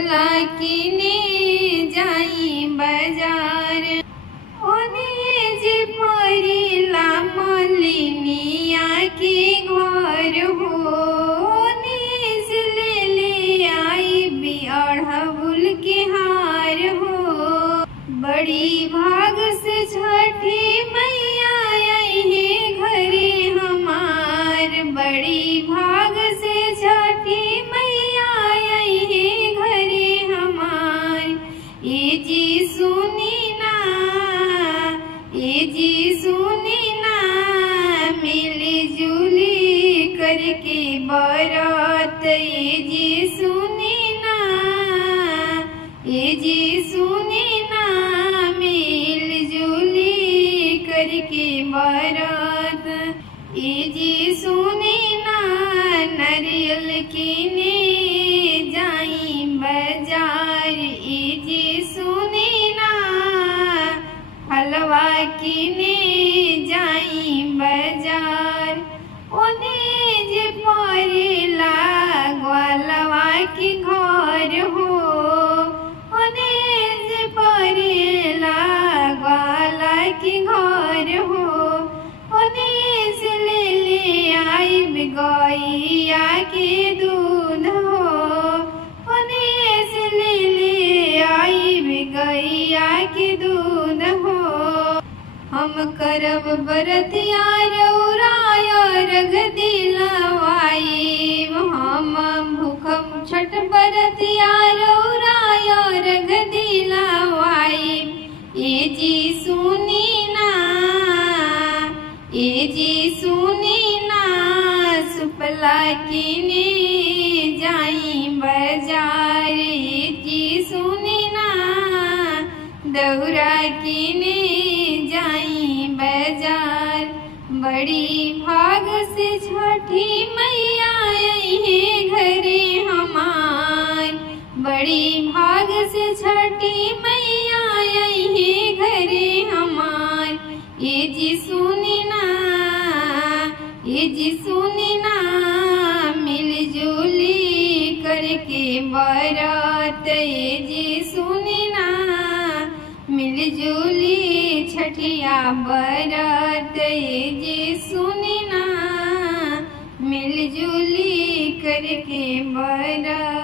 सुपला किने जाई बाजार। ओने जे परिला मलिनिया के घर हो, ओने से ले आई भी अड़हुल के हार हो। बड़ी भाग से छठी मैया आई है घरे हमार, बड़ी भाग से छठी मैया आई है घरे हमार। ये जी सुनी ना, ये जी सुनी ना, मिली जुली करके बरात। ये जी सुनी ना, ये जी सुनी ना, मिल जुली करके बरात। ये जी सुनी ना, नारियल किने जाई बाजार। ये जी सुनी ना, हलवा किने जाई बाजार। ओने जे परिला ग्वालवा के घर हो, ओने जे परिला ग्वाला के घर हो। ओने से ले आई गैया के दूध हो, ओने से ले आई गैया के दूध हो। हम करब बरतिया रौराय रग दिलवाई, हम भूखम छठ बरतिया रौराय रग दिलवाई। ये जी सुनी ना, ये जी सुनी ना, सुपला किने जाई बाजार। ये जी सुनी ना, दौरा किने जाई बाजार। बड़ी भाग से छठी मैया आई है घरे हमार, बड़ी भाग से छठी मैया आई है घरे हमार। ये जी सुनी ना, ये जी सुनी ना, मिलजुली करके बरात। ये जी सुनी ना, मिलजुली छठिया बरात। ये जी सुनी ना, मिलजुली करके बरात।